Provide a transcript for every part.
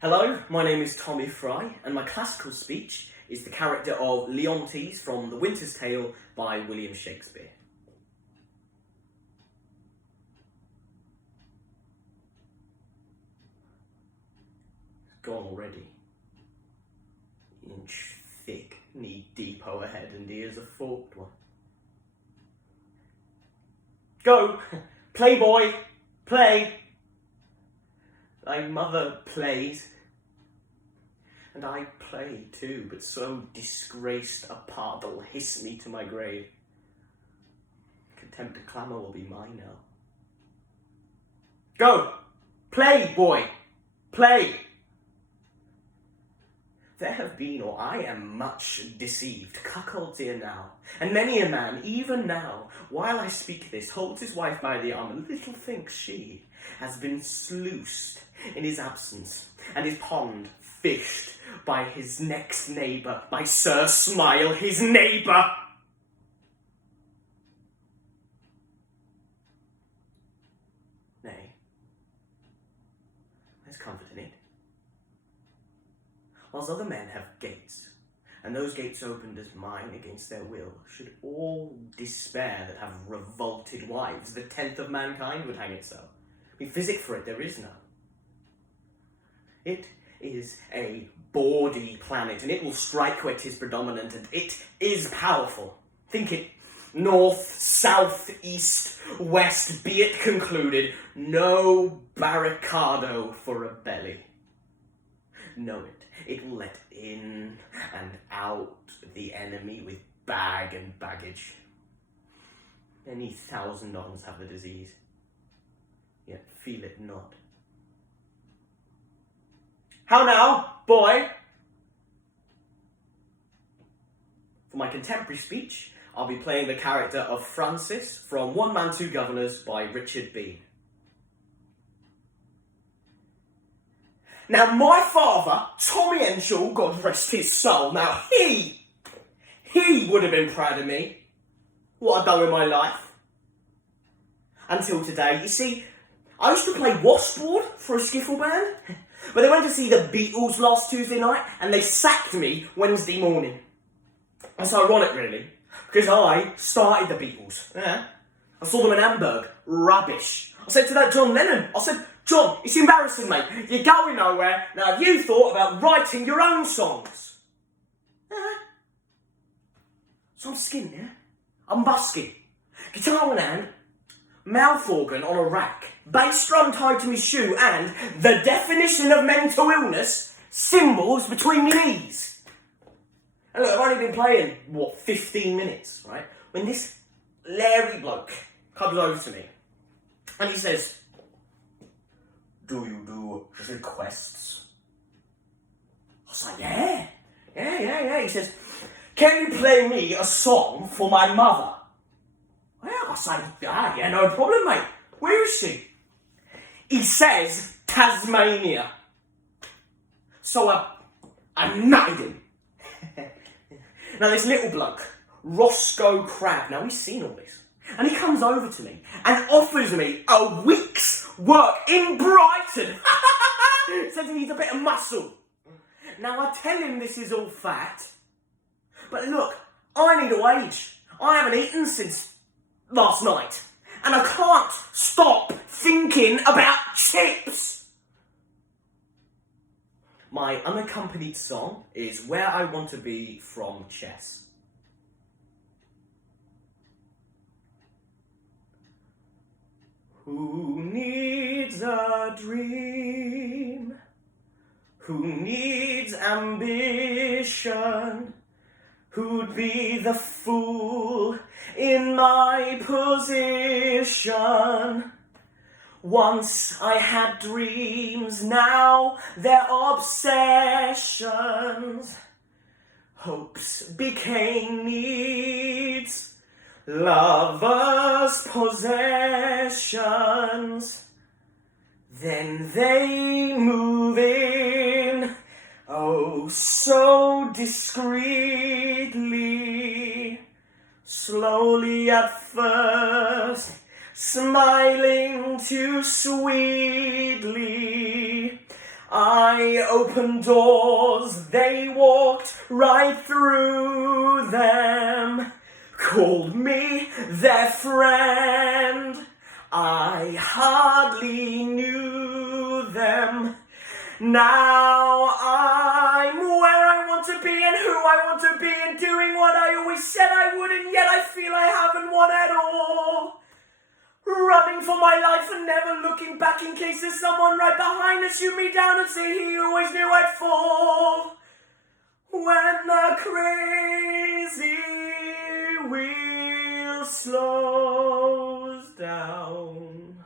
Hello, my name is Tomi Fry, and my classical speech is the character of Leontes from The Winter's Tale by William Shakespeare. Gone already. Inch thick, knee deep overhead, and ears a forked one. Go! Play, boy! Play! Thy mother plays, and I play too, but so disgraced a part that'll hiss me to my grave. Contempt and clamour will be mine now. Go! Play, boy! Play! There have been, or I am much deceived, cuckolds ere now, and many a man, even now, while I speak this, holds his wife by the arm, and little thinks she has been sluiced in his absence, and his pond fished by his next neighbour, by Sir Smile, his neighbour. Nay, there's comfort in it. Whilst other men have gates, and those gates opened as mine against their will, should all despair that have revolted wives, the 10th of mankind would hang it so. I mean, physic for it there is none. It is a bawdy planet, and it will strike where 'tis predominant, and it is powerful. Think it north, south, east, west, be it concluded, no barricado for a belly. Know it. It will let in and out the enemy with bag and baggage. Many thousand ons have the disease, yet feel it not. How now, boy? For my contemporary speech, I'll be playing the character of Francis from One Man, Two Governors by Richard Bean. Now, my father, Tommy Henshaw, God rest his soul, now he would have been proud of me, what I'd done with my life. Until today, you see, I used to play washboard for a skiffle band, but they went to see the Beatles last Tuesday night, and they sacked me Wednesday morning. That's ironic, really, because I started the Beatles. Yeah. I saw them in Hamburg, rubbish. I said to that John Lennon, I said, John, it's embarrassing, mate. You're going nowhere. Now, have you thought about writing your own songs? So I'm skinning, yeah? I'm busking. Guitar in hand, mouth organ on a rack, bass drum tied to my shoe, and the definition of mental illness, cymbals between my knees. And look, I've only been playing, 15 minutes, right? When this Larry bloke comes over to me, and he says, do you do requests? I was like, yeah. He says, can you play me a song for my mother? Well, I say, yeah, no problem, mate. Where is she? He says, Tasmania. So I nutted him. Now, this little bloke, Roscoe Crab, now he's seen all this. And he comes over to me and offers me a week's work in Brighton. Says he needs a bit of muscle. Now, I tell him this is all fat. But look, I need a wage. I haven't eaten since last night. And I can't stop thinking about chips. My unaccompanied song is Where I Want to Be from Chess. Who needs a dream? Who needs ambition? Who'd be the fool in my position? Once I had dreams, now they're obsessions. Hopes became needs. Lovers' possessions, then they move in, oh so discreetly, slowly at first, smiling too sweetly, I opened doors, they walked right through them, called me their friend. I hardly knew them. Now I'm where I want to be and who I want to be and doing what I always said I would, and yet I feel I haven't won at all. Running for my life and never looking back in case there's someone right behind to shoot me down and say he always knew I'd fall. When the crazy wheel slows down,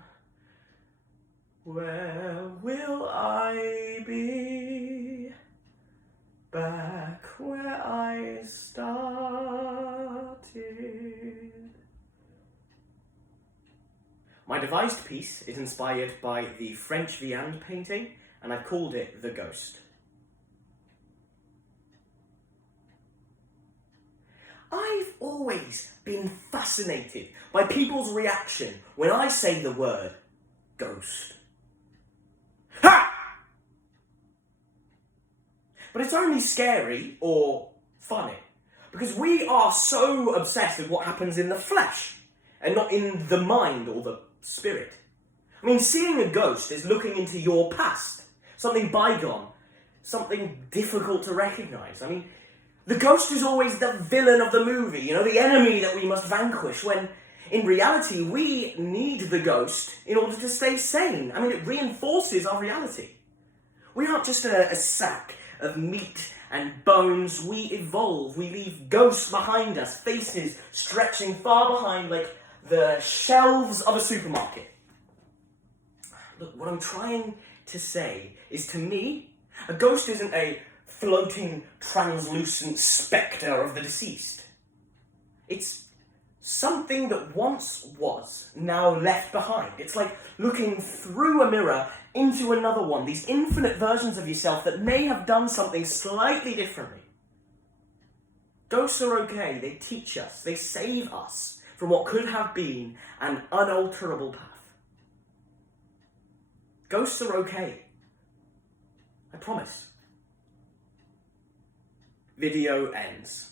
where will I be? Back where I started. My devised piece is inspired by the French Viande painting, and I've called it The Ghost. I've always been fascinated by people's reaction when I say the word ghost. Ha! But it's only scary or funny because we are so obsessed with what happens in the flesh and not in the mind or the spirit. I mean, seeing a ghost is looking into your past, something bygone, something difficult to recognise. I mean, the ghost is always the villain of the movie, you know, the enemy that we must vanquish, when in reality we need the ghost in order to stay sane. I mean, it reinforces our reality. We aren't just a sack of meat and bones. We evolve. We leave ghosts behind us, faces stretching far behind like the shelves of a supermarket. Look, what I'm trying to say is, to me, a ghost isn't a floating, translucent spectre of the deceased. It's something that once was, now left behind. It's like looking through a mirror into another one, these infinite versions of yourself that may have done something slightly differently. Ghosts are okay. They teach us. They save us from what could have been an unalterable path. Ghosts are okay. I promise. Video ends.